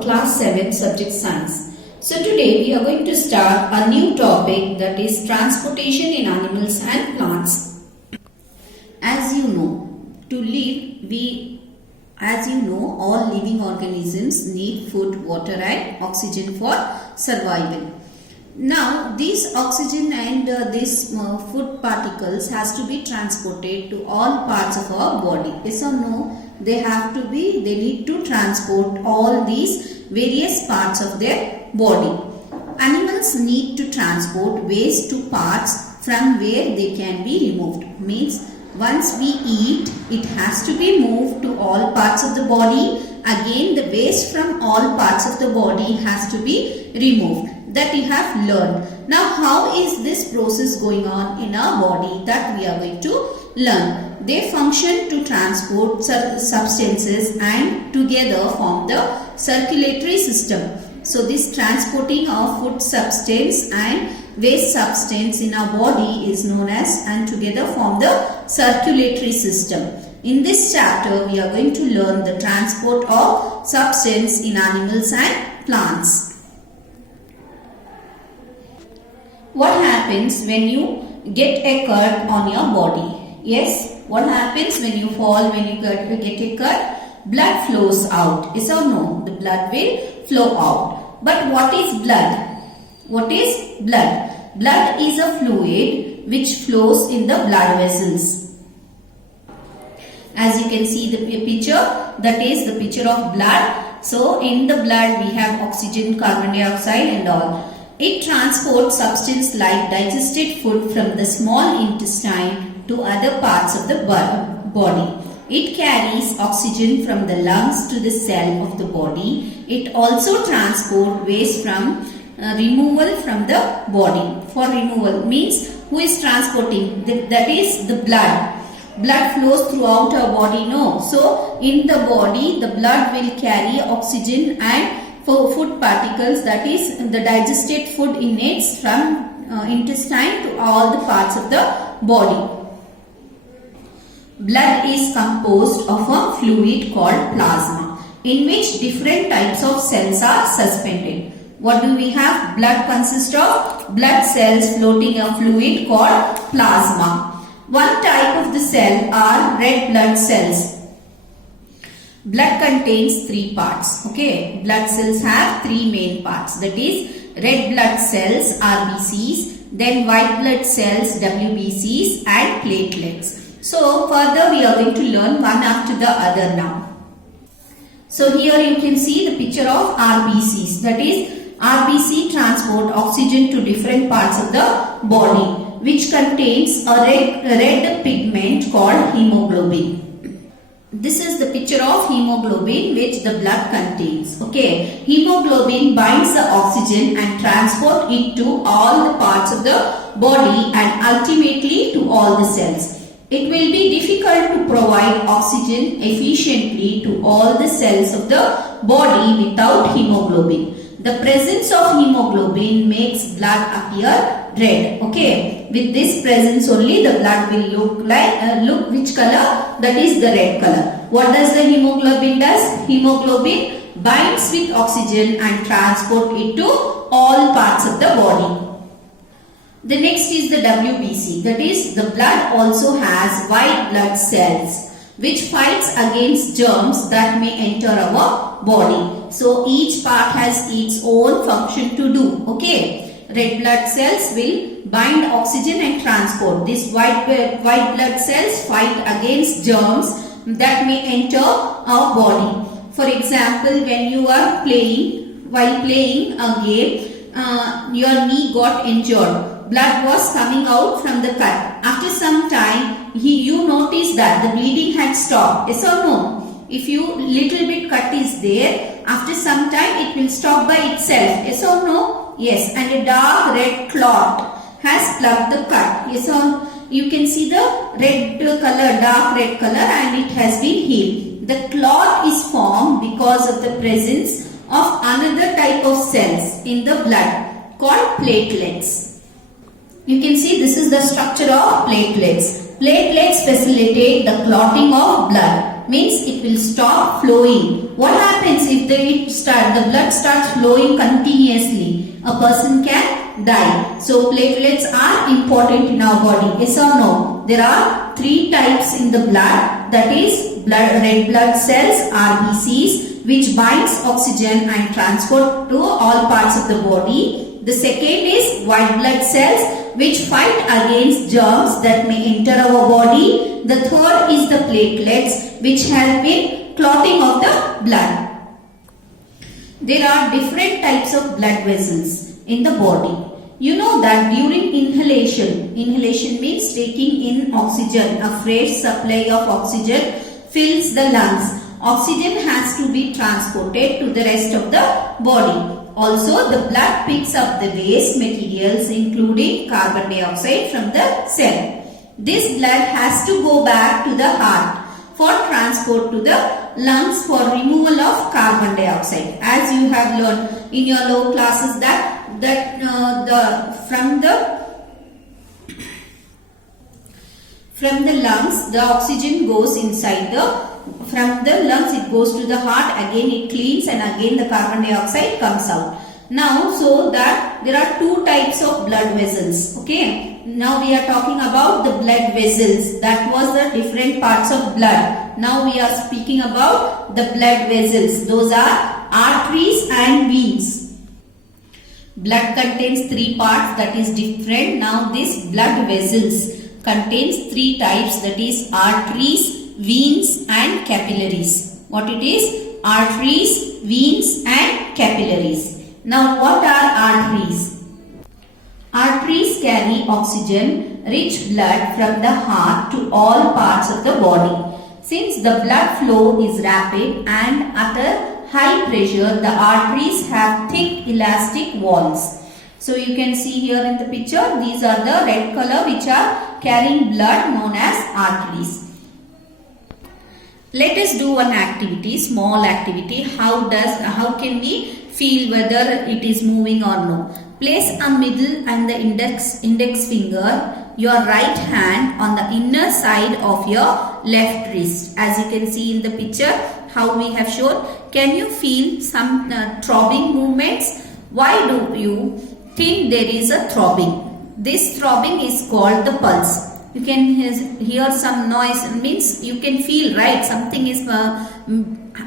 class 7 subject science. So today we are going to start a new topic, that is transportation in animals and plants. As you know, to live all living organisms need food, water and oxygen for survival. Now these oxygen and these food particles has to be transported to all parts of our body. Yes or no? They need to transport all these various parts of their body. Animals need to transport waste to parts from where they can be removed. Means once we eat, it has to be moved to all parts of the body. Again, the waste from all parts of the body has to be removed. That we have learned. Now, how is this process going on in our body? That we are going to learn. They function to transport substances and together form the circulatory system. So, this transporting of food substance and waste substance in our body is known as, and together form the circulatory system. In this chapter, we are going to learn the transport of substance in animals and plants. What happens when you get a cut on your body? Yes, what happens when you fall, when you get a cut? Blood flows out. Yes or no? The blood will flow out. But what is blood? What is blood? Blood is a fluid which flows in the blood vessels. As you can see the picture, that is the picture of blood. So in the blood we have oxygen, carbon dioxide and all. It transports substance like digested food from the small intestine to other parts of the body. It carries oxygen from the lungs to the cell of the body. It also transports waste from removal from the body. For removal means who is transporting? That is the blood. Blood flows throughout our body, no? So in the body the blood will carry oxygen and food particles, that is the digested food innates from intestine to all the parts of the body. Blood is composed of a fluid called plasma, in which different types of cells are suspended. What do we have? Blood consists of blood cells floating a fluid called plasma. One type of the cell are red blood cells. Blood contains three parts. Okay, blood cells have three main parts. That is red blood cells RBCs, then white blood cells WBCs and platelets. So further we are going to learn one after the other now. So here you can see the picture of RBCs. That is RBC transport oxygen to different parts of the body, which contains a red pigment called hemoglobin. This is the picture of hemoglobin which the blood contains. Okay, hemoglobin binds the oxygen and transport it to all the parts of the body and ultimately to all the cells. It will be difficult to provide oxygen efficiently to all the cells of the body without hemoglobin. The presence of hemoglobin makes blood appear red. Okay, with this presence only the blood will look which color? That is the red color. What does the hemoglobin does? Hemoglobin binds with oxygen and transport it to all parts of the body. The next is the WBC. That is the blood also has white blood cells which fights against germs that may enter our body. So each part has its own function to do. Okay, red blood cells will bind oxygen and transport. These white blood cells fight against germs that may enter our body. For example, when you are while playing a game, your knee got injured. Blood was coming out from the cut. After some time, you notice that the bleeding had stopped. Yes or no? If you little bit cut is there, after some time it will stop by itself. Yes or no? Yes. And a dark red clot has plugged the cut. Yes or no? You can see the red color, dark red color, and it has been healed. The clot is formed because of the presence of another type of cells in the blood called platelets. You can see this is the structure of platelets. Platelets facilitate the clotting of blood. means it will stop flowing. What happens if the blood starts flowing continuously? A person can die. So platelets are important in our body. Yes or no? There are 3 types in the blood, that is red blood cells, RBCs, which binds oxygen and transport to all parts of the body. The second is white blood cells, which fight against germs that may enter our body. The third is the platelets, which help in clotting of the blood. There are different types of blood vessels in the body. You know that during inhalation means taking in oxygen, a fresh supply of oxygen fills the lungs. Oxygen has to be transported to the rest of the body. Also, the blood picks up the waste materials including carbon dioxide from the cell. This blood has to go back to the heart for transport to the lungs for removal of carbon dioxide. As you have learned in your lower classes that from the lungs the oxygen goes inside from the lungs it goes to the heart, again it cleans and again the carbon dioxide comes out. Now, so that there are 2 types of blood vessels. Okay. Now we are talking about the blood vessels. That was the different parts of blood. Now we are speaking about the blood vessels. Those are arteries and veins. Blood contains 3 parts, that is different. Now this blood vessels contains 3 types, that is arteries, veins and capillaries. What it is? Arteries, veins and capillaries. Now what are arteries? Arteries carry oxygen rich blood from the heart to all parts of the body. Since the blood flow is rapid and at high pressure, the arteries have thick elastic walls. So you can see here in the picture, these are the red color which are carrying blood known as arteries. Let us do one activity, small activity. How can we feel whether it is moving or no? Place a middle and the index finger, your right hand on the inner side of your left wrist. As you can see in the picture, how we have shown. Can you feel some throbbing movements? Why do you think there is a throbbing? This throbbing is called the pulse. You can hear some noise, means you can feel, right, something is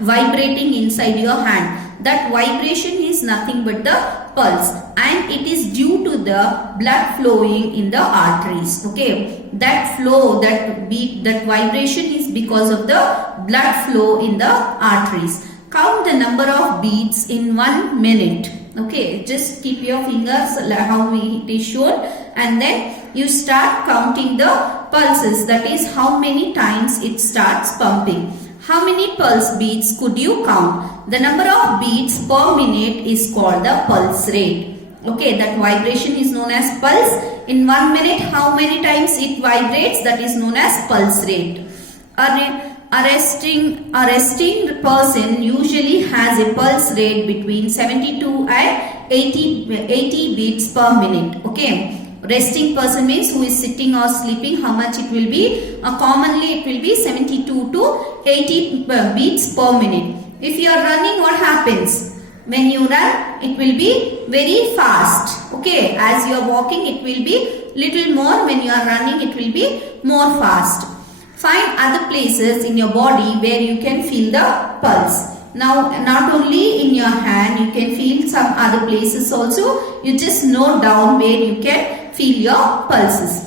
vibrating inside your hand. That vibration is nothing but the pulse, and it is due to the blood flowing in the arteries. Okay, that flow, that beat, that vibration is because of the blood flow in the arteries. Count the number of beats in 1 minute. Okay, just keep your fingers how it is shown, and then you start counting the pulses, that is how many times it starts pumping. How many pulse beats could you count? The number of beats per minute is called the pulse rate. Okay, that vibration is known as pulse. In 1 minute, how many times it vibrates? That is known as pulse rate. A resting person usually has a pulse rate between 72 and 80 beats per minute. Okay. Resting person means who is sitting or sleeping, how much it will be? Commonly it will be 72 to 80 beats per minute. If you are running, what happens? When you run, it will be very fast. Okay, as you are walking, it will be little more. When you are running, it will be more fast. Find other places in your body where you can feel the pulse. Now, not only in your hand, you can feel some other places also. You just note down where you can feel your pulses.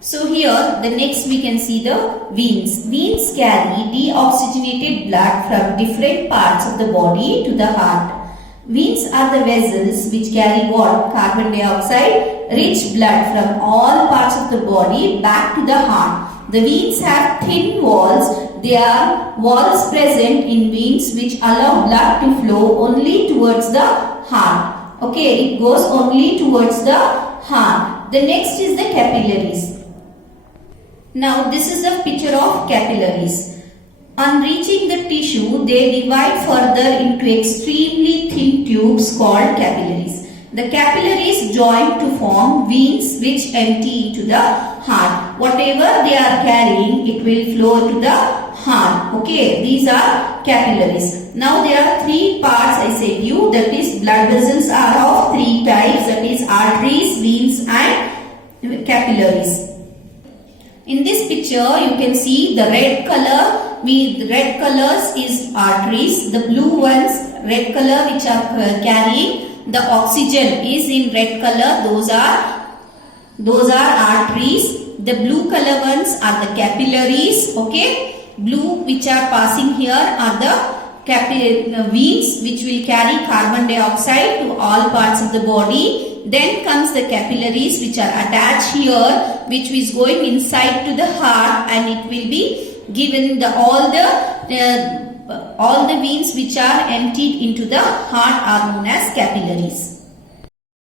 So here, the next we can see the veins. Veins carry deoxygenated blood from different parts of the body to the heart. Veins are the vessels which carry what? Carbon dioxide, rich blood from all parts of the body back to the heart. The veins have thin walls. There are walls present in veins which allow blood to flow only towards the heart. Okay, it goes only towards the heart. The next is the capillaries. Now this is a picture of capillaries. On reaching the tissue, they divide further into extremely thin tubes called capillaries. The capillaries join to form veins which empty into the heart. whatever they are carrying, it will flow to the heart. Okay, these are capillaries. Now there are three parts I said you, that is blood vessels are of three types, that is arteries, veins and capillaries. In this picture you can see the red color, the red colors is arteries, the blue ones red color which are carrying the oxygen is in red color, those are arteries. The blue color ones are the capillaries. Okay, blue which are passing here are the veins which will carry carbon dioxide to all parts of the body. Then comes the capillaries which are attached here, which is going inside to the heart, and it will be given all the veins which are emptied into the heart are known as capillaries.